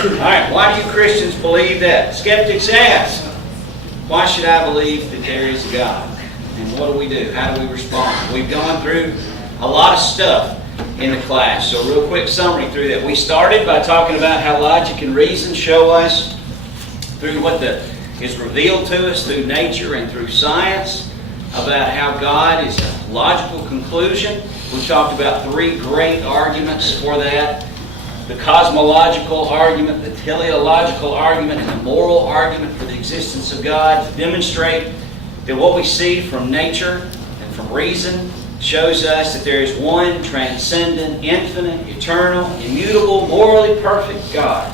Alright, why do you Christians believe that? Skeptics ask, why should I believe that there is a God? And what do we do? How do we respond? We've gone through a lot of stuff in the class. So a real quick summary through that. We started by talking about how logic and reason show us through what is revealed to us through nature and through science, about how God is a logical conclusion. We talked about three great arguments for that. The cosmological argument, the teleological argument, and the moral argument for the existence of God, to demonstrate that what we see from nature and from reason shows us that there is one transcendent, infinite, eternal, immutable, morally perfect God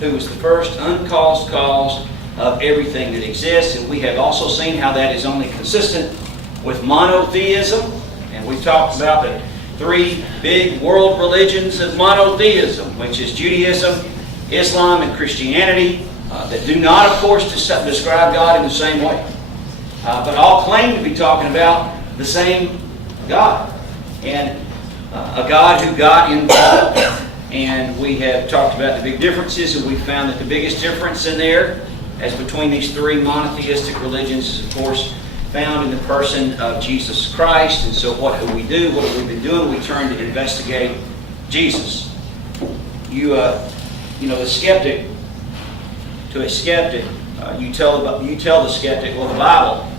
who was the first uncaused cause of everything that exists. And we have also seen how that is only consistent with monotheism. And we've talked about the three big world religions of monotheism, which is Judaism, Islam, and Christianity, that do not, of course, describe God in the same way, but all claim to be talking about the same God, and a God who got involved. And we have talked about the big differences, and we found that the biggest difference in there, as between these three monotheistic religions, is, of course, found in the person of Jesus Christ. And so what do we do? What have we been doing? We turn to investigate Jesus. The skeptic, to a skeptic, you tell the skeptic, well, the Bible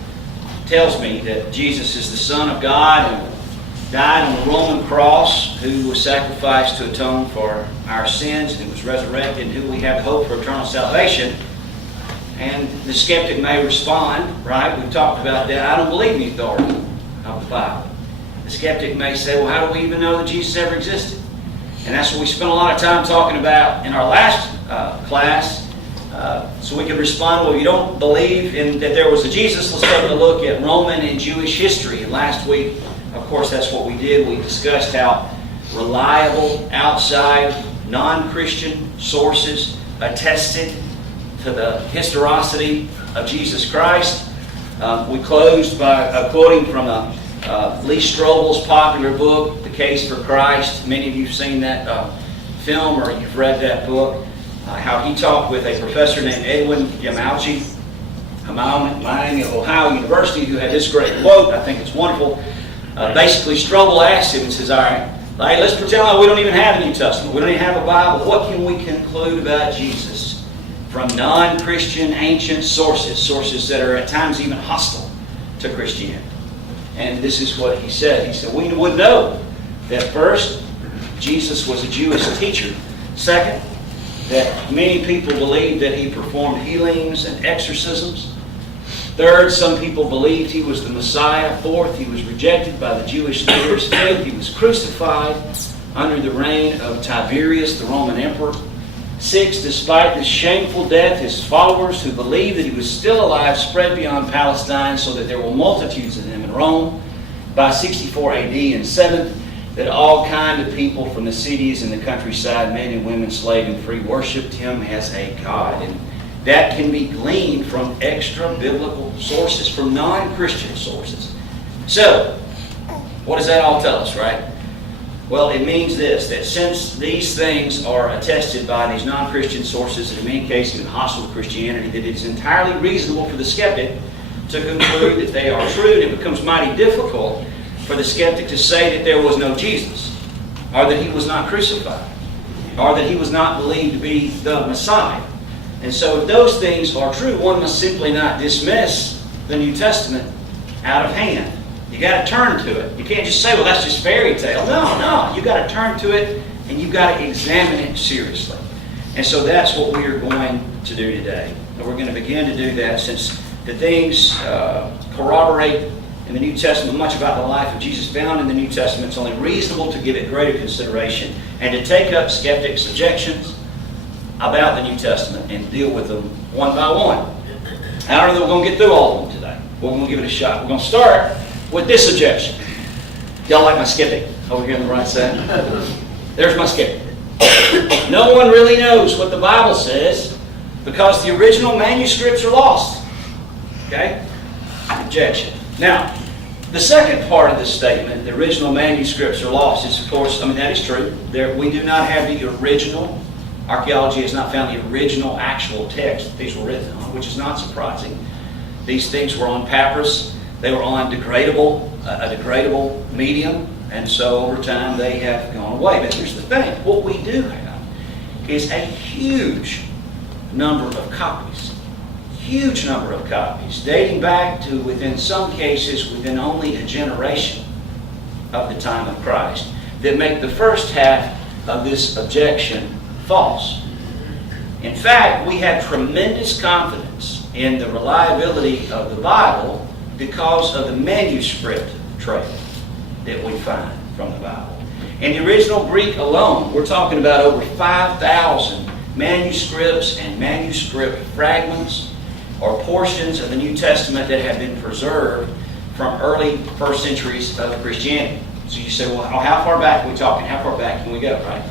tells me that Jesus is the Son of God and died on the Roman cross, who was sacrificed to atone for our sins, and who was resurrected, and who we have hope for eternal salvation. And the skeptic may respond, right? We've talked about that. I don't believe in the authority of the Bible. The skeptic may say, well, how do we even know that Jesus ever existed? And that's what we spent a lot of time talking about in our last class. So we can respond, well, you don't believe in that there was a Jesus. Let's take a look at Roman and Jewish history. And last week, of course, that's what we did. We discussed how reliable, outside, non-Christian sources attested to the historicity of Jesus Christ. We closed by quoting from Lee Strobel's popular book, The Case for Christ. Many of you have seen that film, or you've read that book. How he talked with a professor named Edwin Yamauchi, Miami of Ohio University, who had this great quote. I think it's wonderful. Basically, Strobel asked him and says, all right, let's pretend like we don't even have a New Testament. We don't even have a Bible. What can we conclude about Jesus from non-Christian ancient sources that are at times even hostile to Christianity? And this is what he said. He said, we would know that first, Jesus was a Jewish teacher. Second, that many people believed that he performed healings and exorcisms. Third, some people believed he was the Messiah. Fourth, he was rejected by the Jewish leaders. Fifth, he was crucified under the reign of Tiberius, the Roman emperor. Sixth, despite this shameful death, his followers who believed that he was still alive spread beyond Palestine, so that there were multitudes of them in Rome by 64 AD. And seventh, that all kind of people from the cities and the countryside, men and women, slave and free, worshipped him as a god. And that can be gleaned from extra-biblical sources, from non-Christian sources. So, what does that all tell us, right? Well, it means this, that since these things are attested by these non-Christian sources, and in many cases hostile to Christianity, that it is entirely reasonable for the skeptic to conclude that they are true. And it becomes mighty difficult for the skeptic to say that there was no Jesus, or that he was not crucified, or that he was not believed to be the Messiah. And so if those things are true, one must simply not dismiss the New Testament out of hand. You got to turn to it. You can't just say, well, that's just fairy tale. No. You got to turn to it, and you've got to examine it seriously. And so that's what we are going to do today. And we're going to begin to do that, since the things corroborate in the New Testament much about the life of Jesus found in the New Testament. It's only reasonable to give it greater consideration and to take up skeptics' objections about the New Testament and deal with them one by one. I don't know that we're going to get through all of them today. We're going to give it a shot. We're going to start with this objection. Y'all like my skeptic over here on the right side? There's my skeptic. No one really knows what the Bible says because the original manuscripts are lost. Okay? Objection. Now, the second part of this statement, the original manuscripts are lost, is, of course, that is true. We do not have the original Archaeology has not found the original actual text that these were written on, which is not surprising. These things were on papyrus. They were on a degradable medium, and so over time they have gone away. But here's the thing. What we do have is a huge number of copies. Huge number of copies, dating back to, within some cases, within only a generation of the time of Christ, that make the first half of this objection false. In fact, we have tremendous confidence in the reliability of the Bible because of the manuscript trail that we find from the Bible. In the original Greek alone, we're talking about over 5,000 manuscripts and manuscript fragments or portions of the New Testament that have been preserved from early first centuries of Christianity. So you say, well, how far back are we talking? How far back can we go, right?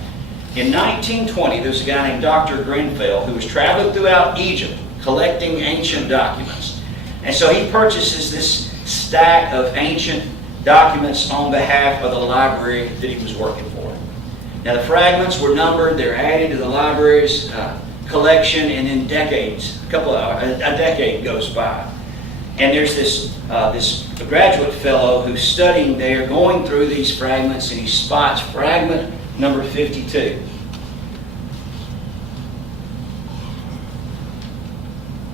In 1920, there's a guy named Dr. Grenfell who was traveling throughout Egypt collecting ancient documents. And so he purchases this stack of ancient documents on behalf of the library that he was working for. Now the fragments were numbered, they're added to the library's collection, and in decades, a decade goes by. And there's this graduate fellow who's studying there, going through these fragments, and he spots fragment number 52.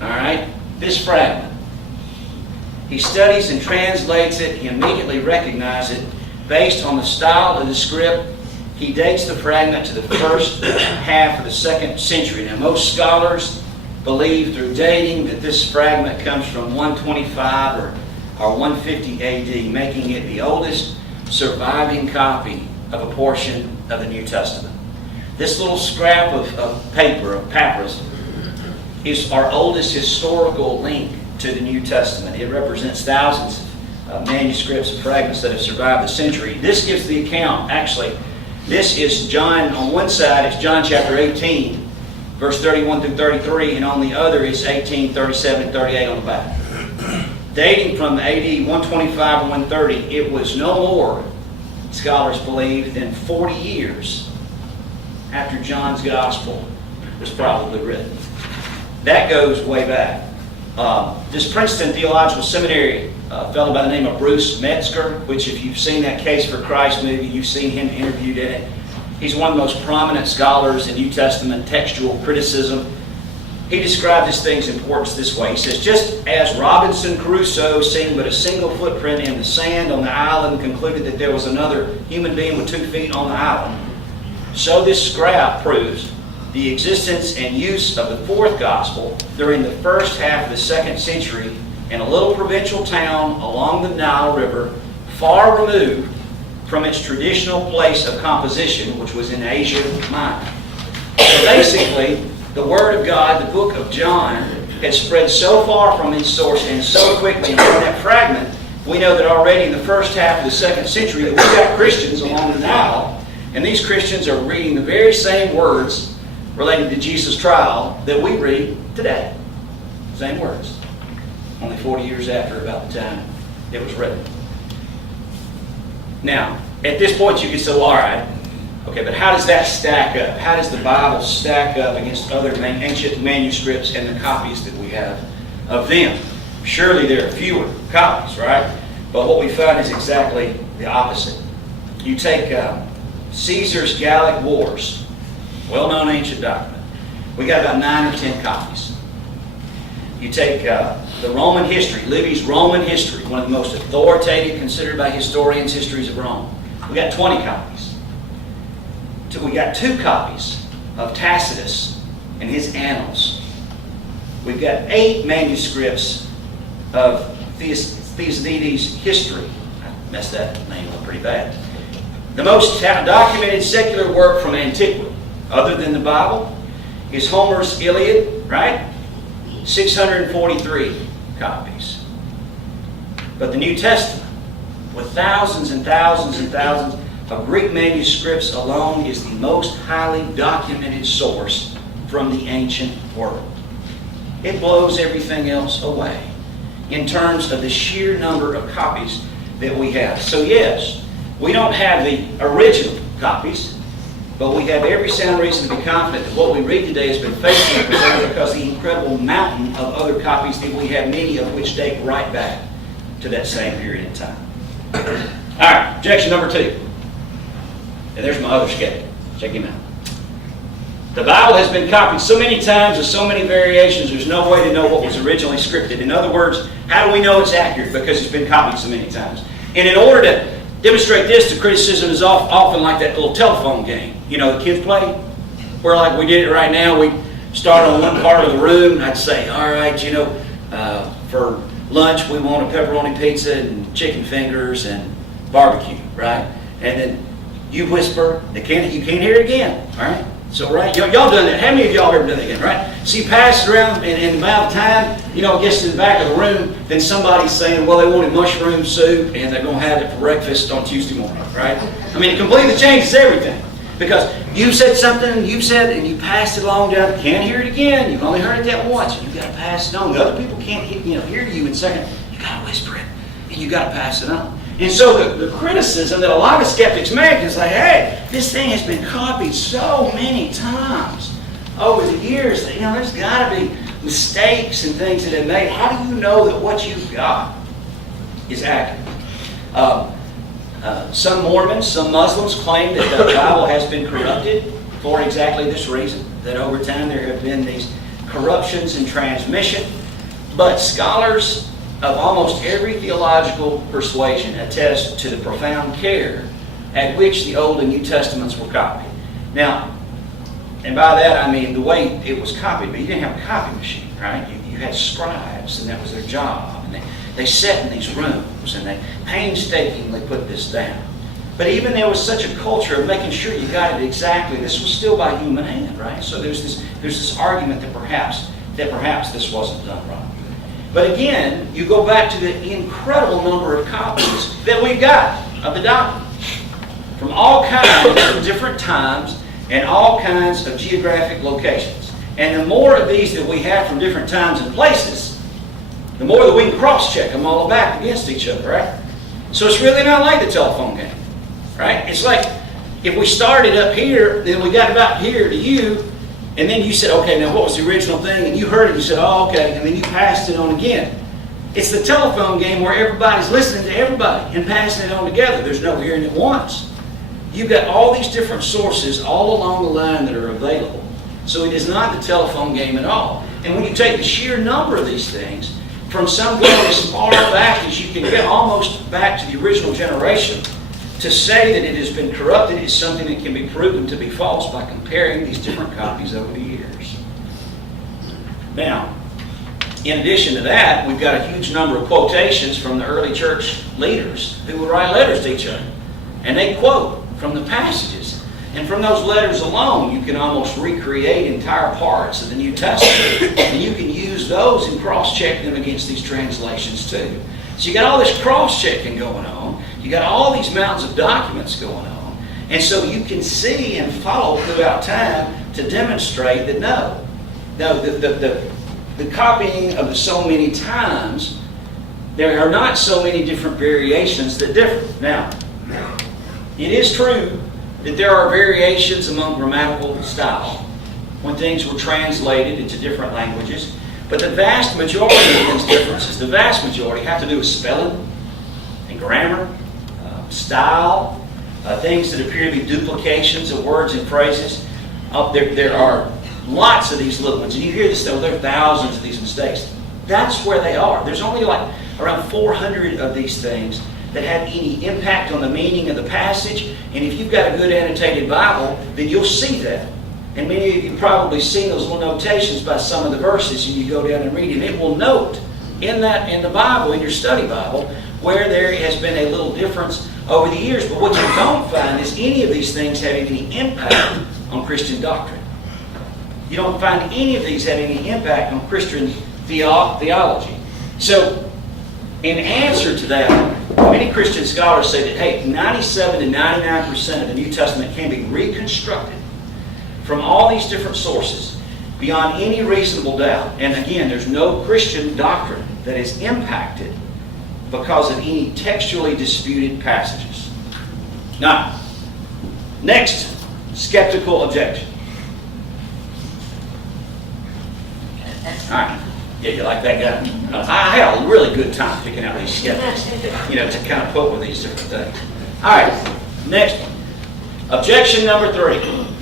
All right, this fragment. He studies and translates it. He immediately recognizes it based on the style of the script. He dates the fragment to the first half of the 2nd century. Now, most scholars believe through dating that this fragment comes from 125 or 150 AD, making it the oldest surviving copy of a portion of the New Testament. This little scrap of paper, of papyrus, is our oldest historical link to the New Testament. It represents thousands of manuscripts and fragments that have survived the century. This gives the account, actually, this is John, on one side it's John chapter 18, verse 31 through 33, and on the other is 18, 37, and 38 on the back. Dating from AD 125 and 130, it was no more, scholars believe, than 40 years after John's Gospel was probably written. That goes way back. This Princeton Theological Seminary fellow by the name of Bruce Metzger, which if you've seen that Case for Christ movie, you've seen him interviewed in it. He's one of the most prominent scholars in New Testament textual criticism. He described this thing's importance this way. He says, just as Robinson Crusoe, seeing but a single footprint in the sand on the island, concluded that there was another human being with 2 feet on the island, so this scrap proves the existence and use of the 4th Gospel during the first half of the 2nd century in a little provincial town along the Nile River, far removed from its traditional place of composition, which was in Asia Minor. So basically, the Word of God, the book of John, had spread so far from its source and so quickly. And from that fragment, we know that already in the first half of the 2nd century that we've got Christians along the Nile, and these Christians are reading the very same words relating to Jesus' trial that we read today. Same words. Only 40 years after about the time it was written. Now, at this point you can say, well, all right, okay, but how does that stack up? How does the Bible stack up against other ancient manuscripts and the copies that we have of them? Surely there are fewer copies, right? But what we find is exactly the opposite. You take Caesar's Gallic Wars, well-known ancient document. We got about 9 or 10 copies. You take the Roman history, Livy's Roman history, one of the most authoritative, considered by historians, histories of Rome. We got 20 copies. We got 2 copies of Tacitus and his Annals. We've got 8 manuscripts of Thucydides' history. I messed that name up pretty bad. The most documented secular work from antiquity, other than the Bible, is Homer's Iliad, right? 643 copies. But the New Testament, with thousands and thousands and thousands of Greek manuscripts alone, is the most highly documented source from the ancient world. It blows everything else away in terms of the sheer number of copies that we have. So yes, we don't have the original copies, But we have every sound reason to be confident that what we read today has been faithfully preserved because of the incredible mountain of other copies that we have, many of which date right back to that same period in time. All right, objection number 2. And there's my other skeptic. Check him out. The Bible has been copied so many times with so many variations, there's no way to know what was originally scripted. In other words, how do we know it's accurate? Because it's been copied so many times. And in order to demonstrate this, the criticism is often like that little telephone game. You know, the kids play? Where like we did it right now, we start on one part of the room, and I'd say, all right, for lunch we want a pepperoni pizza and chicken fingers and barbecue, right? And then you whisper, you can't hear it again, all right? So, right, y'all done that. How many of y'all ever done that again, right? So you pass it around, and about time, it gets to the back of the room, then somebody's saying, well, they wanted mushroom soup, and they're going to have it for breakfast on Tuesday morning, right? I mean, it completely changes everything. Because you said something, and you passed it along down, can't hear it again, you've only heard it that once, and you've got to pass it on. The other people can't hear you in a second. You've got to whisper it, and you've got to pass it on. And so the criticism that a lot of skeptics make is like, hey, this thing has been copied so many times over the years that, there's got to be mistakes and things that have made. How do you know that what you've got is accurate? Some Mormons, some Muslims claim that the Bible has been corrupted for exactly this reason, that over time there have been these corruptions in transmission. But scholars of almost every theological persuasion attest to the profound care at which the Old and New Testaments were copied. Now, and by that I mean the way it was copied, but you didn't have a copy machine, right? You had scribes, and that was their job. And they sat in these rooms, and they painstakingly put this down. But even there was such a culture of making sure you got it exactly, this was still by human hand, right? So there's this argument that perhaps this wasn't done right. But again, you go back to the incredible number of copies that we've got of the document from all kinds of different times and all kinds of geographic locations. And the more of these that we have from different times and places, the more that we can cross-check them all back against each other, right? So it's really not like the telephone game, right? It's like if we started up here, then we got about here to you, and then you said, okay, now what was the original thing? And you heard it, you said, oh, okay, and then you passed it on again. It's the telephone game where everybody's listening to everybody and passing it on together. There's no hearing it once. You've got all these different sources all along the line that are available. So it is not the telephone game at all. And when you take the sheer number of these things, from some going as far back as you can get, almost back to the original generation, to say that it has been corrupted is something that can be proven to be false by comparing these different copies over the years. Now, in addition to that, we've got a huge number of quotations from the early church leaders who would write letters to each other. And they quote from the passages. And from those letters alone, you can almost recreate entire parts of the New Testament. And you can use those and cross-check them against these translations too. So you got all this cross-checking going on. You got all these mountains of documents going on. And so you can see and follow throughout time to demonstrate that the copying of the so many times, there are not so many different variations that differ. Now, it is true that there are variations among grammatical style when things were translated into different languages, but the vast majority of these differences, the vast majority, have to do with spelling and grammar, style, things that appear to be duplications of words and phrases. There are lots of these little ones, and you hear this stuff, there are thousands of these mistakes. That's where they are. There's only like around 400 of these things that have any impact on the meaning of the passage, and if you've got a good annotated Bible, then you'll see that. And many of you probably seen those little notations by some of the verses, and you go down and read it, and it will note in the Bible, in your study Bible, where there has been a little difference over the years. But what you don't find is any of these things having any impact on Christian doctrine. You don't find any of these having any impact on Christian theology. So, in answer to that, many Christian scholars say that, hey, 97 to 99% of the New Testament can be reconstructed from all these different sources beyond any reasonable doubt. And again, there's no Christian doctrine that is impacted because of any textually disputed passages. Now, next skeptical objection. All right. Yeah, you like that guy? I had a really good time picking out these skeptics, to kind of put with these different things. All right, next one. Objection number 3.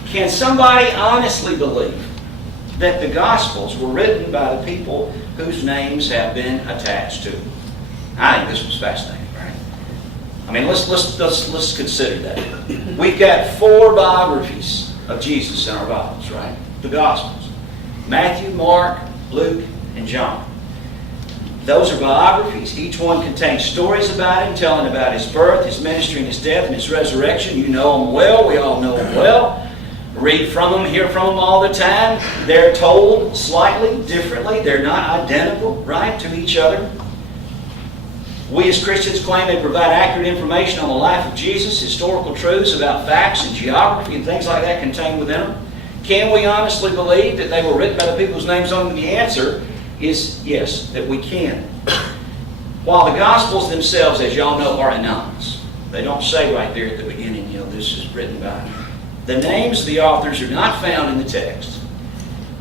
Can somebody honestly believe that the Gospels were written by the people whose names have been attached to them? I think this was fascinating, right? I mean, let's consider that. We've got 4 biographies of Jesus in our Bibles, right? The Gospels. Matthew, Mark, Luke, and John. Those are biographies. Each one contains stories about him, telling about his birth, his ministry, and his death, and his resurrection. You know them well. We all know them well. Read from them, hear from them all the time. They're told slightly differently. They're not identical, right, to each other. We as Christians claim they provide accurate information on the life of Jesus, historical truths about facts and geography and things like that contained within them. Can we honestly believe that they were written by the people's names on them? The answer is yes, that we can. While the Gospels themselves, as y'all know, are anonymous. They don't say right there at the beginning, this is written by. The names of the authors are not found in the text.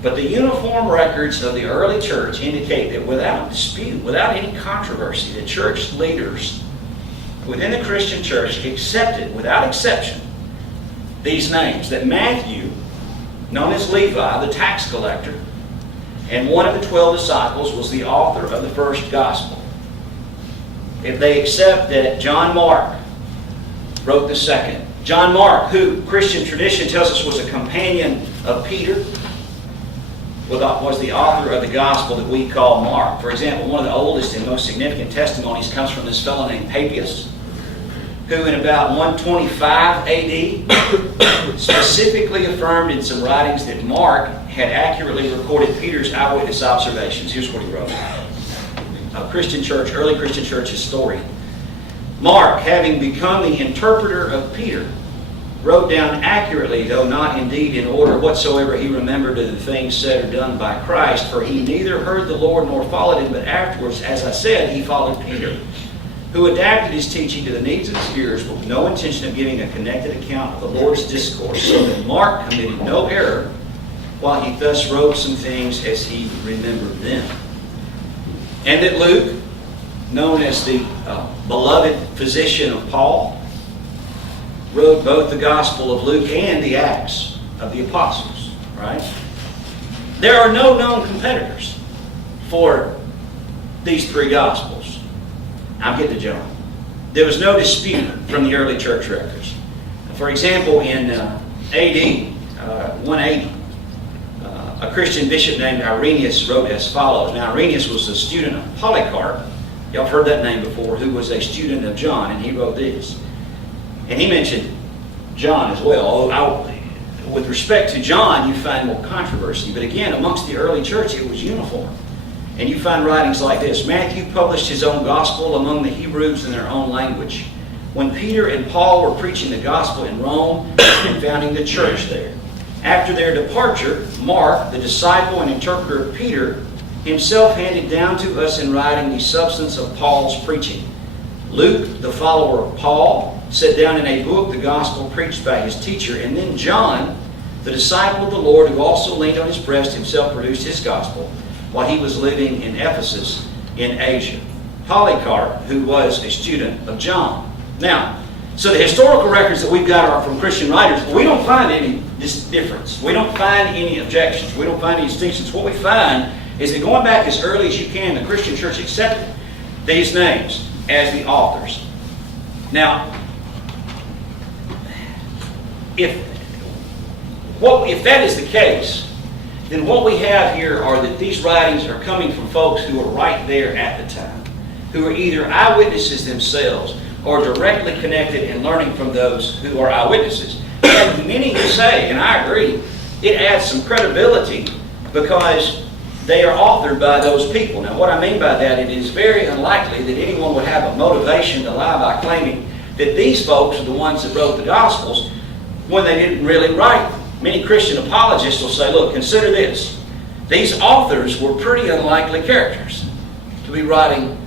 But the uniform records of the early church indicate that without dispute, without any controversy, the church leaders within the Christian church accepted, without exception, these names. That Matthew, known as Levi, the tax collector, and one of the 12 disciples, was the author of the first gospel. If they accept that John Mark wrote the second. John Mark, who Christian tradition tells us was a companion of Peter, was the author of the gospel that we call Mark. For example, one of the oldest and most significant testimonies comes from this fellow named Papias, who in about 125 AD specifically affirmed in some writings that Mark had accurately recorded Peter's eyewitness observations. Here's what he wrote. A Christian church, early Christian church historian. Mark, having become the interpreter of Peter, wrote down accurately, though not indeed in order whatsoever he remembered of the things said or done by Christ, for he neither heard the Lord nor followed him, but afterwards, as I said, he followed Peter, who adapted his teaching to the needs of his hearers, but with no intention of giving a connected account of the Lord's discourse, so that Mark committed no error, while he thus wrote some things as he remembered them. And that Luke, known as the beloved physician of Paul, wrote both the Gospel of Luke and the Acts of the Apostles, right? There are no known competitors for these 3 Gospels. I'm getting to John. There was no dispute from the early church records. For example, in AD 180, a Christian bishop named Irenaeus wrote as follows. Now, Irenaeus was a student of Polycarp. Y'all have heard that name before, who was a student of John, and he wrote this. And he mentioned John as well. Although with respect to John, you find more controversy. But again, amongst the early church, it was uniform. And you find writings like this. Matthew published his own gospel among the Hebrews in their own language. When Peter and Paul were preaching the gospel in Rome and founding the church there. After their departure, Mark, the disciple and interpreter of Peter, himself handed down to us in writing the substance of Paul's preaching. Luke, the follower of Paul, set down in a book the gospel preached by his teacher. And then John, the disciple of the Lord, who also leaned on his breast, himself produced his gospel while he was living in Ephesus in Asia. Polycarp, who was a student of John. Now, so the historical records that we've got are from Christian writers. We don't find any difference. We don't find any objections. We don't find any distinctions. What we find is that going back as early as you can, the Christian church accepted these names as the authors. Now, if that is the case, then what we have here are that these writings are coming from folks who were right there at the time, who are either eyewitnesses themselves or directly connected and learning from those who are eyewitnesses. And many who say, and I agree, it adds some credibility because they are authored by those people. Now, what I mean by that, it is very unlikely that anyone would have a motivation to lie by claiming that these folks are the ones that wrote the Gospels when they didn't really write them. Many Christian apologists will say, look, consider this. These authors were pretty unlikely characters to be writing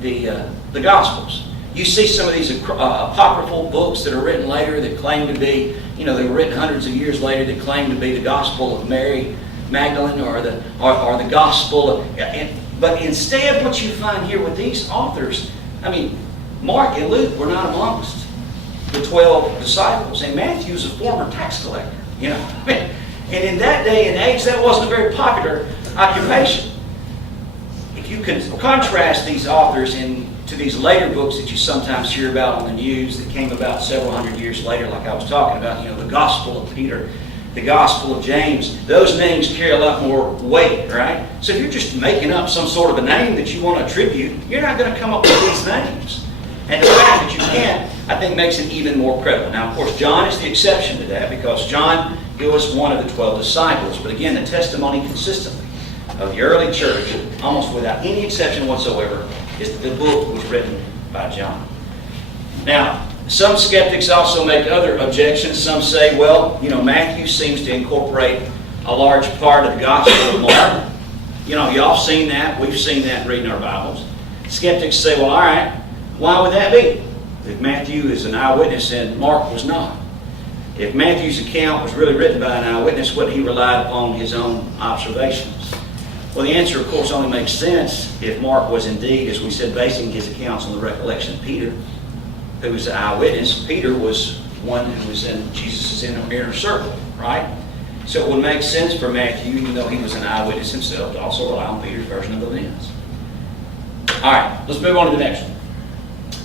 the Gospels. You see some of these apocryphal books that are written later that claim to be, they were written hundreds of years later, that claim to be the Gospel of Mary Magdalene or the Gospel of... But instead, what you find here with these authors, Mark and Luke were not amongst the 12 disciples, and Matthew's a former tax collector. And in that day and age, that wasn't a very popular occupation. If you can contrast these authors to these later books that you sometimes hear about on the news that came about several hundred years later, like I was talking about, the Gospel of Peter, the Gospel of James, those names carry a lot more weight, right? So if you're just making up some sort of a name that you want to attribute, you're not going to come up with these names. And the fact that you can, I think, makes it even more credible. Now, of course, John is the exception to that, because John, he was one of the 12 disciples. But again, the testimony consistently of the early church, almost without any exception whatsoever, is that the book was written by John. Now, some skeptics also make other objections. Some say, well, Matthew seems to incorporate a large part of the Gospel of Mark. Y'all seen that. We've seen that reading our Bibles. Skeptics say, well, all right, why would that be? If Matthew is an eyewitness and Mark was not. If Matthew's account was really written by an eyewitness, wouldn't he rely upon his own observations? Well, the answer, of course, only makes sense if Mark was indeed, as we said, basing his accounts on the recollection of Peter, who was an eyewitness. Peter was one who was in Jesus' inner circle, right? So it would make sense for Matthew, even though he was an eyewitness himself, to also rely on Peter's version of events. All right, let's move on to the next one.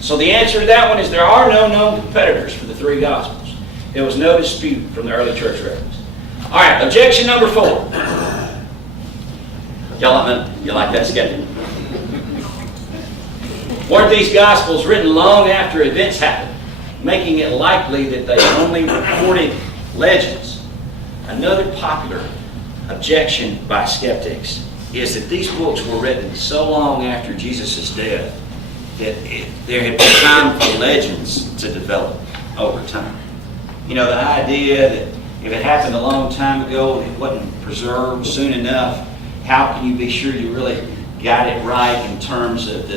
So the answer to that one is there are no known competitors for the three Gospels. There was no dispute from the early church records. All right, objection number 4. You like that skeptic? Weren't these Gospels written long after events happened, making it likely that they only recorded legends? Another popular objection by skeptics is that these books were written so long after Jesus' death that there had been time for legends to develop over time. The idea that if it happened a long time ago and it wasn't preserved soon enough, how can you be sure you really got it right in terms of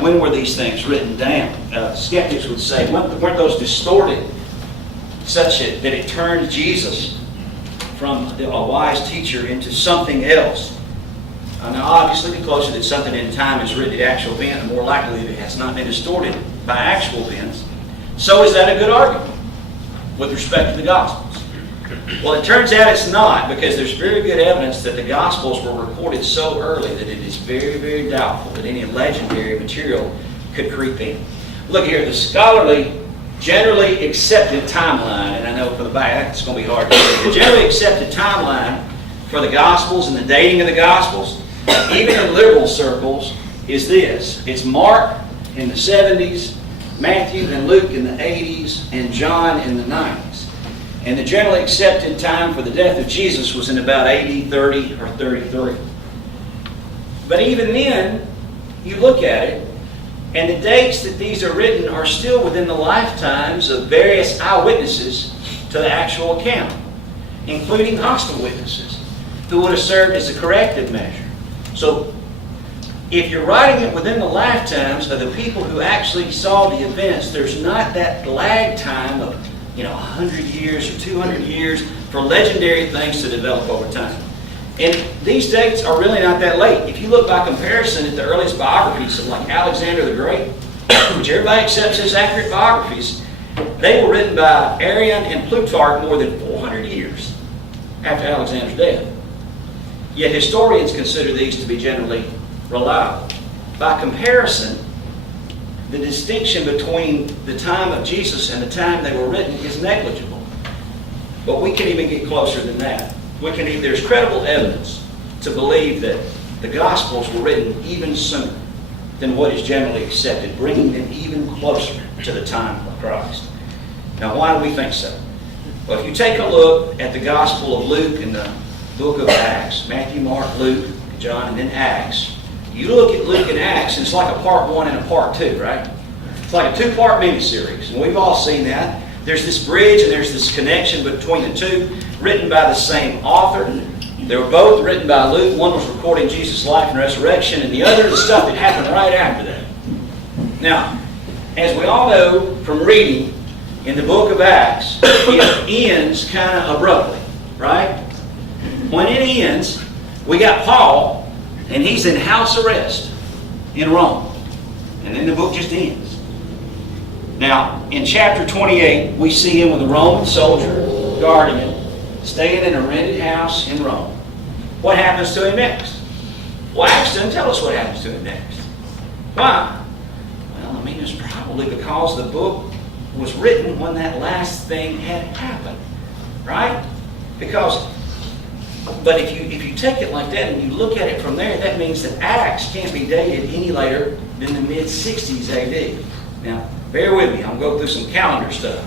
when were these things written down? Skeptics would say, weren't those distorted such that it turned Jesus from a wise teacher into something else? Now, obviously, the closer that something in time is written to the actual event, the more likely that it has not been distorted by actual events. So is that a good argument with respect to the Gospels? Well, it turns out it's not, because there's very good evidence that the Gospels were recorded so early that it is very, very doubtful that any legendary material could creep in. Look here, the scholarly, generally accepted timeline, and I know for the back it's going to be hard to say, the generally accepted timeline for the Gospels and the dating of the Gospels, even in liberal circles, is this. It's Mark in the 70s, Matthew and Luke in the 80s, and John in the 90s. And the generally accepted time for the death of Jesus was in about AD 30 or 33. But even then, you look at it, and the dates that these are written are still within the lifetimes of various eyewitnesses to the actual account, including hostile witnesses who would have served as a corrective measure. So, if you're writing it within the lifetimes of the people who actually saw the events, there's not that lag time of 100 years or 200 years for legendary things to develop over time. And these dates are really not that late. If you look by comparison at the earliest biographies of like Alexander the Great, which everybody accepts as accurate biographies, they were written by Arrian and Plutarch more than 400 years after Alexander's death. Yet historians consider these to be generally reliable. By comparison, the distinction between the time of Jesus and the time they were written is negligible. But we can even get closer than that. There's credible evidence to believe that the Gospels were written even sooner than what is generally accepted, bringing them even closer to the time of Christ. Now, why do we think so? Well, if you take a look at the Gospel of Luke and the book of Acts, Matthew, Mark, Luke, John, and then Acts, you look at Luke and Acts, and it's like a part 1 and a part 2, right? It's like a 2-part miniseries, and we've all seen that. There's this bridge and there's this connection between the two, written by the same author. They were both written by Luke. One was recording Jesus' life and resurrection, and the other is stuff that happened right after that. Now, as we all know from reading in the book of Acts, it ends kind of abruptly, right? When it ends, we got Paul, and he's in house arrest in Rome. And then the book just ends. Now, in chapter 28, we see him with a Roman soldier guarding him, staying in a rented house in Rome. What happens to him next? Well, Acts doesn't tell us what happens to him next. Why? Well, I mean, it's probably because the book was written when that last thing had happened. Right? But if you take it like that and you look at it from there, that means that Acts can't be dated any later than the mid-60s AD. Now, bear with me. I'm going to go through some calendar stuff.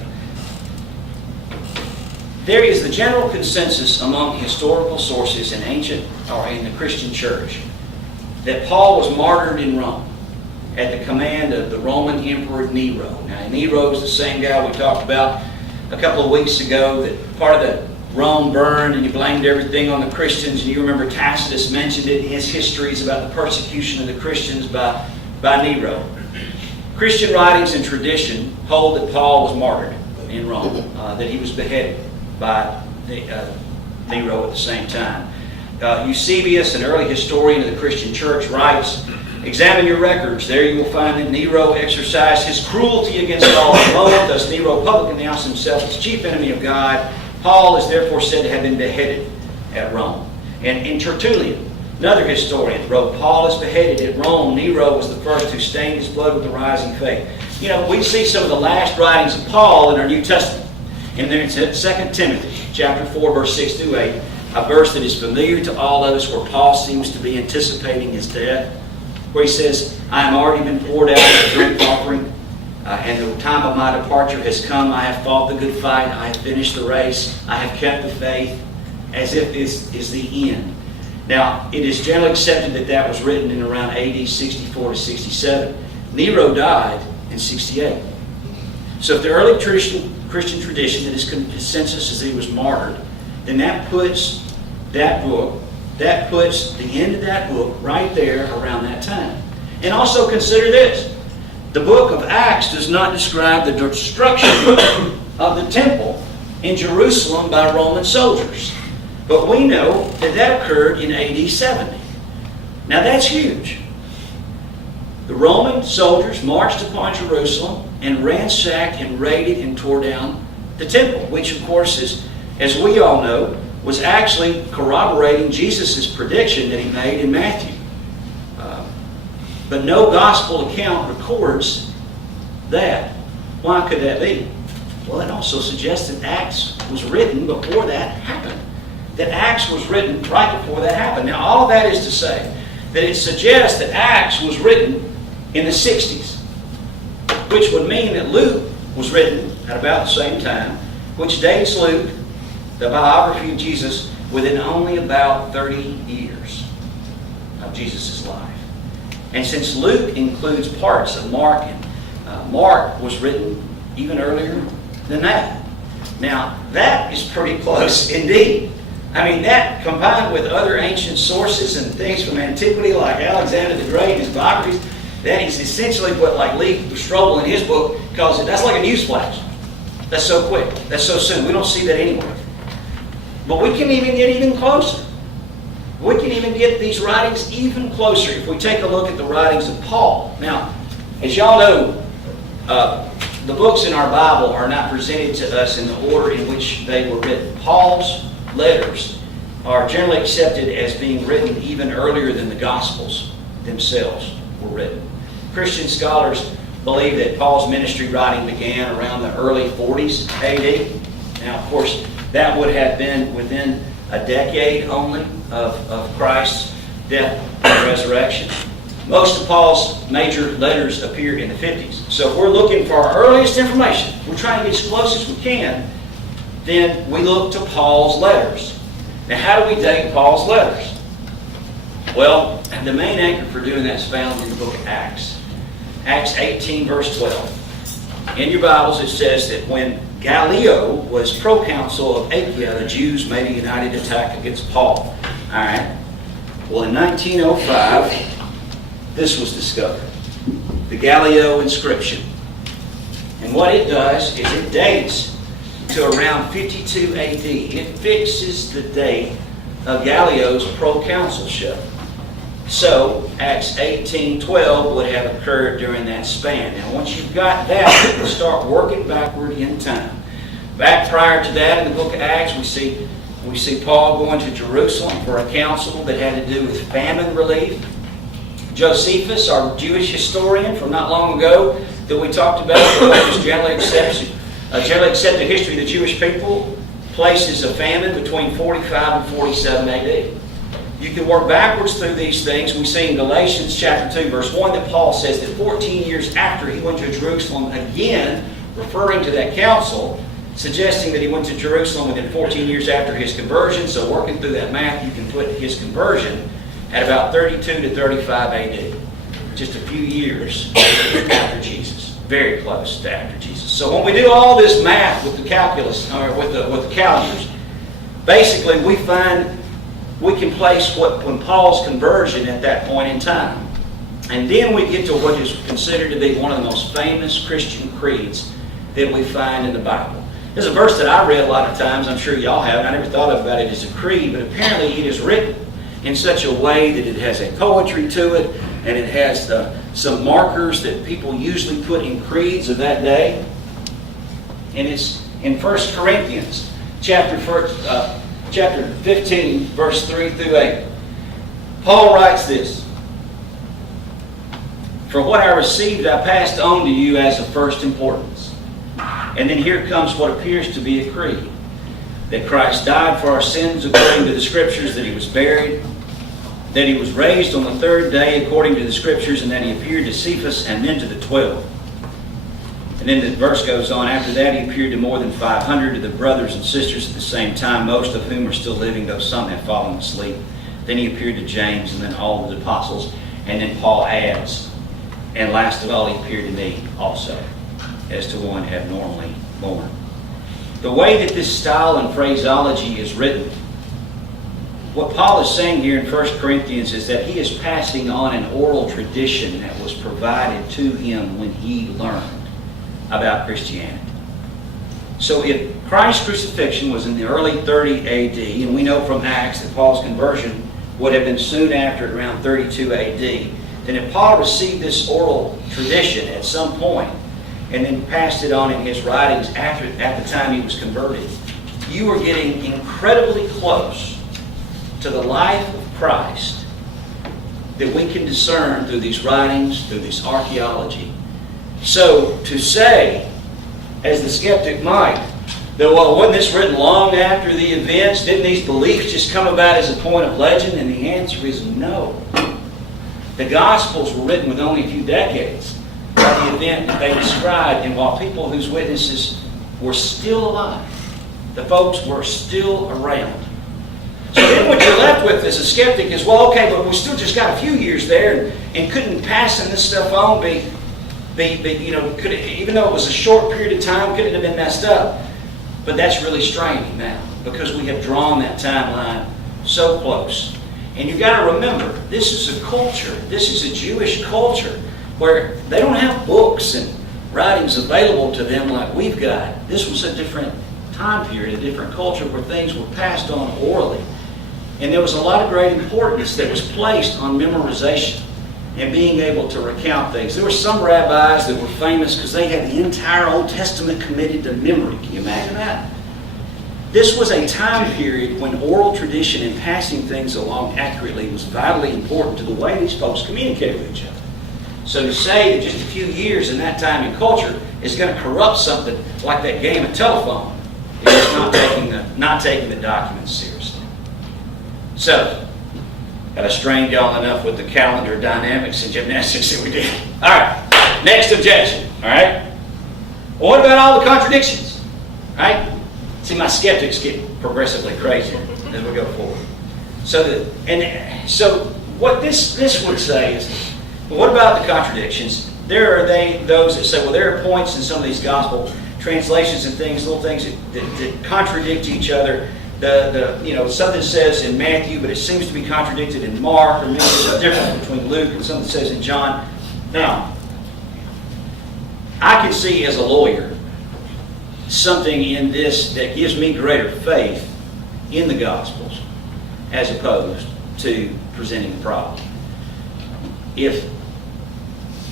There is the general consensus among historical sources in ancient or in the Christian church that Paul was martyred in Rome at the command of the Roman Emperor Nero. Now, Nero is the same guy we talked about a couple of weeks ago, that part of the Rome burned and he blamed everything on the Christians. And you remember Tacitus mentioned it in his histories about the persecution of the Christians by Nero. Christian writings and tradition hold that Paul was martyred in Rome, that he was beheaded by Nero at the same time. Eusebius, an early historian of the Christian church, writes, "Examine your records. There you will find that Nero exercised his cruelty against all in Rome. Thus Nero publicly announced himself as chief enemy of God. Paul is therefore said to have been beheaded at Rome." And in Tertullian, another historian, wrote, "Paul is beheaded at Rome. Nero was the first who stained his blood with the rising faith." You know, we see some of the last writings of Paul in our New Testament. In there, it's 2 Timothy chapter 4, verse 6 through 8, a verse that is familiar to all of us, where Paul seems to be anticipating his death, where he says, "I have already been poured out as a drink offering, and the time of my departure has come. I have fought the good fight. I have finished the race. I have kept the faith," as if this is the end. Now, it is generally accepted that that was written in around AD 64 to 67. Nero died in 68. So if the early Christian tradition that is consensus is that he was martyred, then that puts that book, that puts the end of that book right there around that time. And also consider this. The book of Acts does not describe the destruction of the temple in Jerusalem by Roman soldiers. But we know that that occurred in AD 70. Now that's huge. The Roman soldiers marched upon Jerusalem and ransacked and raided and tore down the temple, which of course is, as we all know, was actually corroborating Jesus' prediction that he made in Matthew. But no gospel account records that. Why could that be? Well, it also suggests that Acts was written before that happened. That Acts was written right before that happened. Now, all that is to say that it suggests that Acts was written in the 60s, which would mean that Luke was written at about the same time, which dates Luke, the biography of Jesus, within only about 30 years of Jesus' life. And since Luke includes parts of Mark, and Mark was written even earlier than that. Now, that is pretty close indeed. I mean, that combined with other ancient sources and things from antiquity like Alexander the Great and his biographies, that is essentially what like Lee Strobel in his book calls it. That's like a news flash. That's so quick. That's so soon. We don't see that anywhere. But we can even get even closer. We can even get these writings even closer if we take a look at the writings of Paul. Now, as y'all know, the books in our Bible are not presented to us in the order in which they were written. Paul's letters are generally accepted as being written even earlier than the Gospels themselves were written. Christian scholars believe that Paul's ministry writing began around the early 40s AD. Now, of course, that would have been within a decade only of Christ's death and resurrection. Most of Paul's major letters appear in the 50s. So if we're looking for our earliest information, we're trying to get as close as we can, then we look to Paul's letters. Now, how do we date Paul's letters? Well, the main anchor for doing that is found in the book of Acts. Acts 18, verse 12. In your Bibles, it says that when Gallio was proconsul of Achaia, the Jews made a united attack against Paul. All right. Well, in 1905, this was discovered. The Gallio inscription. And what it does is it dates to around 52 AD. It fixes the date of Gallio's proconsulship. So, Acts 18:12 would have occurred during that span. Now, once you've got that, you start working backward in time. Back prior to that, in the book of Acts, we see Paul going to Jerusalem for a council that had to do with famine relief. Josephus, our Jewish historian from not long ago that we talked about, who's generally accepted history of the Jewish people, places a famine between 45 and 47 AD. You can work backwards through these things. We see in Galatians chapter 2, verse 1, that Paul says that 14 years after he went to Jerusalem again, referring to that council, suggesting that he went to Jerusalem within 14 years after his conversion. So working through that math, you can put his conversion at about 32 to 35 AD. Just a few years after Jesus. Very close to after Jesus. So when we do all this math with the calculus, or with the calendars, basically we find we can place when Paul's conversion at that point in time. And then we get to what is considered to be one of the most famous Christian creeds that we find in the Bible. There's a verse that I read a lot of times, I'm sure y'all have, and I never thought about it as a creed, but apparently it is written in such a way that it has a poetry to it, and it has some markers that people usually put in creeds of that day. And it's in 1 Corinthians chapter 15, verse 3 through 8. Paul writes this: "For what I received I passed on to you as of first importance." And then here comes what appears to be a creed. That Christ died for our sins according to the Scriptures, that He was buried, that He was raised on the third day according to the Scriptures, and that He appeared to Cephas and then to the 12. And then the verse goes on, "After that He appeared to more than 500 of the brothers and sisters at the same time, most of whom are still living, though some have fallen asleep. Then He appeared to James, and then all the apostles." And then Paul adds, "And last of all He appeared to me also, as to one abnormally born." The way that this style and phraseology is written, what Paul is saying here in 1 Corinthians is that he is passing on an oral tradition that was provided to him when he learned about Christianity. So if Christ's crucifixion was in the early 30 AD, and we know from Acts that Paul's conversion would have been soon after, at around 32 AD, then if Paul received this oral tradition at some point and then passed it on in his writings at the time he was converted, you are getting incredibly close to the life of Christ that we can discern through these writings, through this archaeology. So to say, as the skeptic might, that, well, wasn't this written long after the events? Didn't these beliefs just come about as a point of legend? And the answer is no. The Gospels were written with only a few decades by the event that they described, and while people whose witnesses were still alive, the folks were still around. So then what you're left with as a skeptic is, well, okay, but we still just got a few years there, and couldn't passing this stuff on be even though it was a short period of time, could it have been messed up? But that's really straining now, because we have drawn that timeline so close. And you've got to remember, this is a culture, this is a Jewish culture, where they don't have books and writings available to them like we've got. This was a different time period, a different culture where things were passed on orally. And there was a lot of great importance that was placed on memorization and being able to recount things. There were some rabbis that were famous because they had the entire Old Testament committed to memory. Can you imagine that? This was a time period when oral tradition and passing things along accurately was vitally important to the way these folks communicated with each other. So to say that just a few years in that time and culture is going to corrupt something like that game of telephone is just not taking the documents seriously. So, got to strain y'all enough with the calendar dynamics and gymnastics that we did. All right, next objection. All right. Well, what about all the contradictions? All right. See, my skeptics get progressively crazier as we go forward. So what this would say is, well, what about the contradictions? There are those that say, well, there are points in some of these gospel translations and things, little things that contradict each other. Something says in Matthew, but it seems to be contradicted in Mark, or maybe there's a difference between Luke and something says in John. Now, I can see as a lawyer something in this that gives me greater faith in the Gospels as opposed to presenting the problem.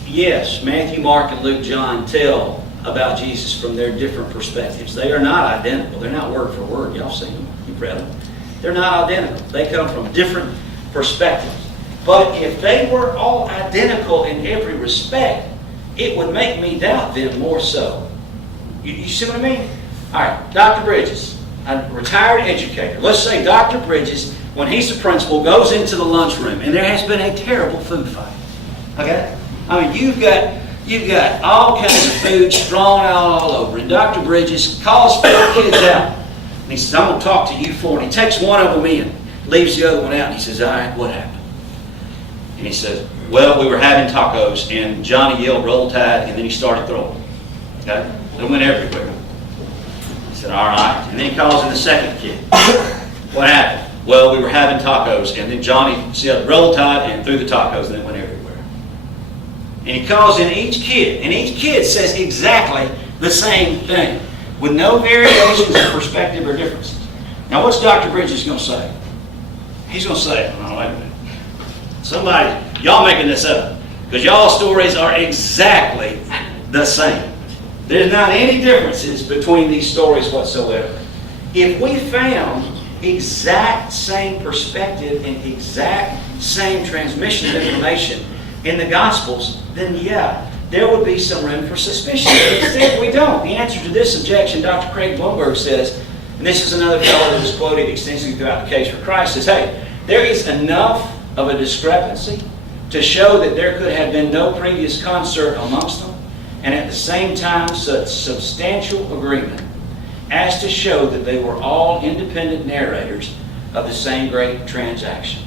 Yes, Matthew, Mark, and Luke, John tell about Jesus from their different perspectives. They are not identical. They're not word for word. Y'all seen them. You've read them. They're not identical. They come from different perspectives. But if they were all identical in every respect, it would make me doubt them more so. You see what I mean? All right, Dr. Bridges, a retired educator. Let's say Dr. Bridges, when he's the principal, goes into the lunchroom and there has been a terrible food fight. Okay? I mean, you've got all kinds of food strewn out all over. And Dr. Bridges calls 4 kids out. And he says, I'm going to talk to you 4. And he takes one of them in, leaves the other one out, and he says, all right, what happened? And he says, well, we were having tacos, and Johnny yelled, roll tide, and then he started throwing. Okay? It went everywhere. He said, all right. And then he calls in the second kid. What happened? Well, we were having tacos, and then Johnny said, roll tide, and threw the tacos, and it went everywhere. And he calls in each kid, and each kid says exactly the same thing, with no variations of perspective or differences. Now, what's Dr. Bridges going to say? He's going to say, oh, wait a minute. Somebody, y'all making this up, because y'all's stories are exactly the same. There's not any differences between these stories whatsoever. If we found exact same perspective and exact same transmission of information in the Gospels, then yeah, there would be some room for suspicion. But instead, we don't. The answer to this objection, Dr. Craig Blomberg says, and this is another fellow that is quoted extensively throughout the Case for Christ, says, hey, there is enough of a discrepancy to show that there could have been no previous concert amongst them, and at the same time such substantial agreement as to show that they were all independent narrators of the same great transaction.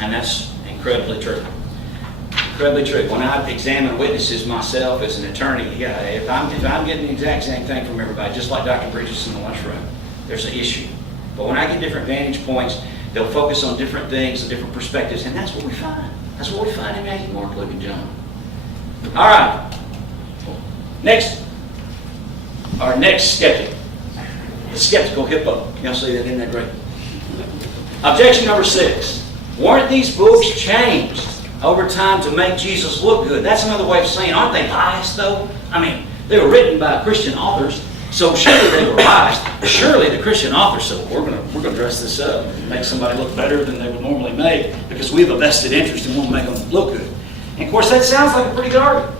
And that's incredibly true. Incredibly true. When I examine witnesses myself as an attorney, yeah, if I'm getting the exact same thing from everybody, just like Dr. Bridges in the lunchroom, there's an issue. But when I get different vantage points, they'll focus on different things and different perspectives, and that's what we find. That's what we find in Matthew, Mark, Luke, and John. All right. Our next skeptic. The skeptical hippo. Y'all see that? Isn't that great? Objection number 6. Weren't these books changed over time to make Jesus look good? That's another way of saying, aren't they biased, though? I mean, they were written by Christian authors, so surely they were biased. Surely the Christian authors said, we're going to dress this up and make somebody look better than they would normally make because we have a vested interest and want to make them look good. And of course, that sounds like a pretty good argument.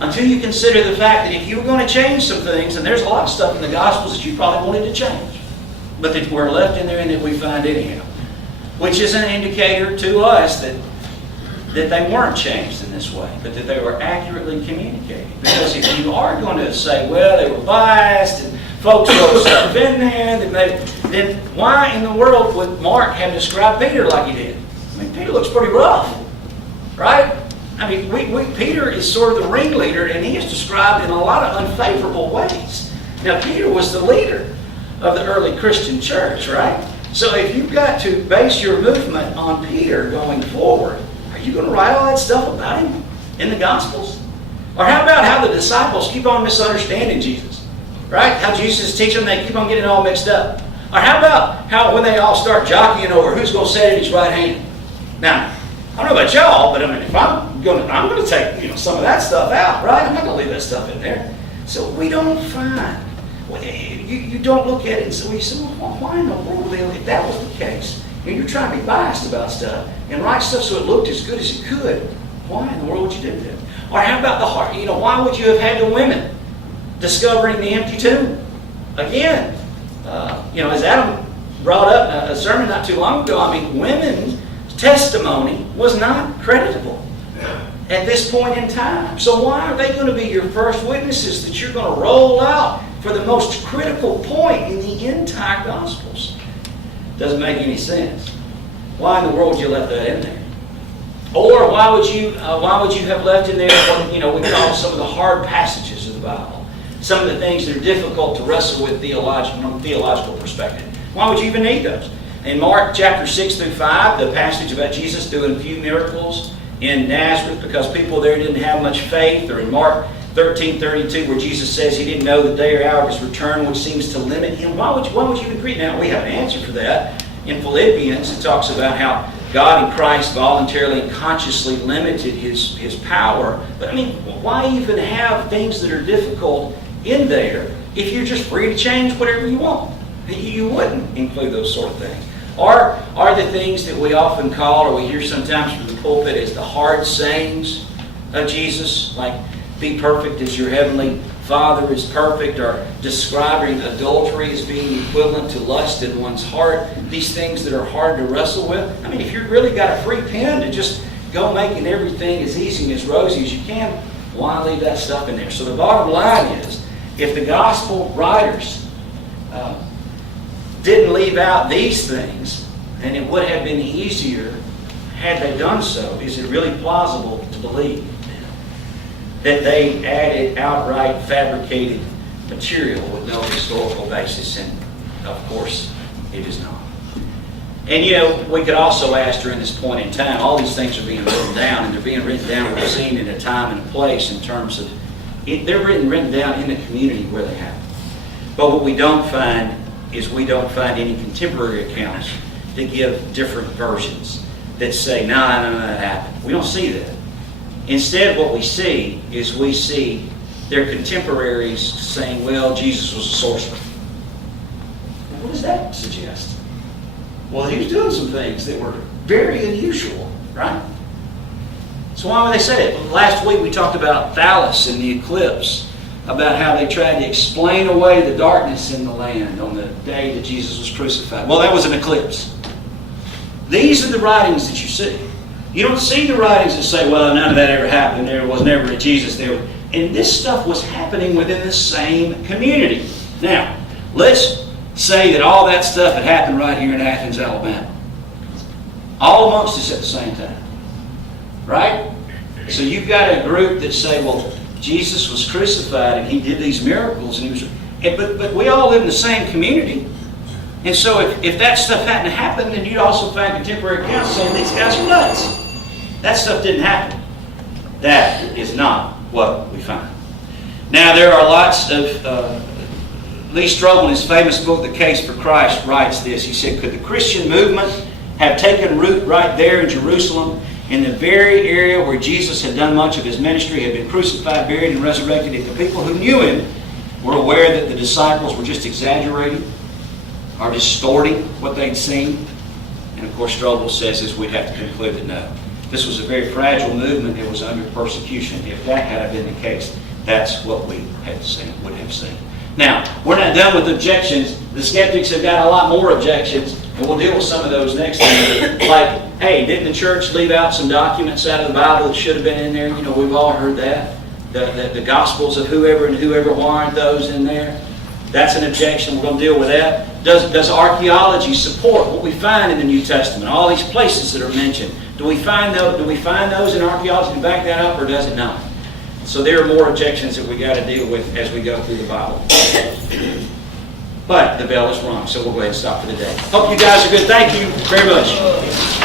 Until you consider the fact that if you were going to change some things, and there's a lot of stuff in the Gospels that you probably wanted to change, but that were left in there and that we find anyhow, which is an indicator to us that they weren't changed in this way, but that they were accurately communicated. Because if you are going to say, well, they were biased and folks wrote stuff in there, then why in the world would Mark have described Peter like he did? I mean, Peter looks pretty rough, right? I mean, Peter is sort of the ringleader, and he is described in a lot of unfavorable ways. Now, Peter was the leader of the early Christian church, right? So if you've got to base your movement on Peter going forward, are you going to write all that stuff about him in the Gospels? Or how about how the disciples keep on misunderstanding Jesus, right? How Jesus is teaching them, they keep on getting all mixed up. Or how about how when they all start jockeying over who's going to sit at his right hand? Now, I don't know about y'all, but I mean, if I'm going to take some of that stuff out, right? I'm not going to leave that stuff in there. So we don't find. You don't look at it and say, well, why in the world, if that was the case, and you're trying to be biased about stuff and write stuff so it looked as good as it could, why in the world would you do that? Or how about the heart? Why would you have had the women discovering the empty tomb? Again, as Adam brought up a sermon not too long ago, I mean, women's testimony was not creditable at this point in time. So why are they going to be your first witnesses that you're going to roll out for the most critical point in the entire Gospels? Doesn't make any sense. Why in the world would you left that in there? Or why would you have left in there what we call some of the hard passages of the Bible, some of the things that are difficult to wrestle with from a theological perspective? Why would you even need those? In Mark chapter 6 through 5, the passage about Jesus doing a few miracles in Nazareth because people there didn't have much faith, or in Mark 13:32 where Jesus says he didn't know the day or hour of his return, which seems to limit him. Why would you agree? Now, we have an answer for that. In Philippians, it talks about how God in Christ voluntarily and consciously limited his power. But I mean, why even have things that are difficult in there if you're just free to change whatever you want? You wouldn't include those sort of things. Are the things that we often call, or we hear sometimes from the pulpit, as the hard sayings of Jesus, like be perfect as your heavenly Father is perfect, or describing adultery as being equivalent to lust in one's heart, these things that are hard to wrestle with? I mean, if you've really got a free pen to just go making everything as easy and as rosy as you can, why leave that stuff in there? So the bottom line is, if the gospel writers didn't leave out these things, then it would have been easier had they done so. Is it really plausible to believe that they added outright fabricated material with no historical basis? And of course, it is not. And we could also ask during this point in time, all these things are being written down, and they're being written down, we've seen, in a time and a place in terms of, they're written down in the community where they happen. But what we don't find is we don't find any contemporary accounts that give different versions that say, no, that happened. We don't see that. Instead, what we see is we see their contemporaries saying, well, Jesus was a sorcerer. What does that suggest? Well, he was doing some things that were very unusual, right? So why would they say that? Last week we talked about Thales and the eclipse, about how they tried to explain away the darkness in the land on the day that Jesus was crucified. Well, that was an eclipse. These are the writings that you see. You don't see the writings that say, well, none of that ever happened. There was never a Jesus there. And this stuff was happening within the same community. Now, let's say that all that stuff had happened right here in Athens, Alabama. All amongst us at the same time. Right? So you've got a group that say, well, Jesus was crucified and he did these miracles, and he was, but we all live in the same community. And so if that stuff hadn't happened, then you'd also find contemporary accounts saying these guys are nuts. That stuff didn't happen. That is not what we find. Now, there are lots of... Lee Strobel, in his famous book, The Case for Christ, writes this. He said, could the Christian movement have taken root right there in Jerusalem, in the very area where Jesus had done much of his ministry, had been crucified, buried, and resurrected, if the people who knew him were aware that the disciples were just exaggerating or distorting what they'd seen? And of course, Strobel says this, we'd have to conclude that no. This was a very fragile movement. It was under persecution. If that had been the case, that's what we had seen, would have seen. Now, we're not done with objections. The skeptics have got a lot more objections, and we'll deal with some of those next time. Like, hey, didn't the church leave out some documents out of the Bible that should have been in there? We've all heard that. The Gospels of whoever and whoever, why aren't those in there? That's an objection. We're going to deal with that. Does archaeology support what we find in the New Testament? All these places that are mentioned. Do we find those in archaeology to back that up, or does it not? So there are more objections that we got to deal with as we go through the Bible. But the bell is rung, so we'll go ahead and stop for the day. Hope you guys are good. Thank you very much.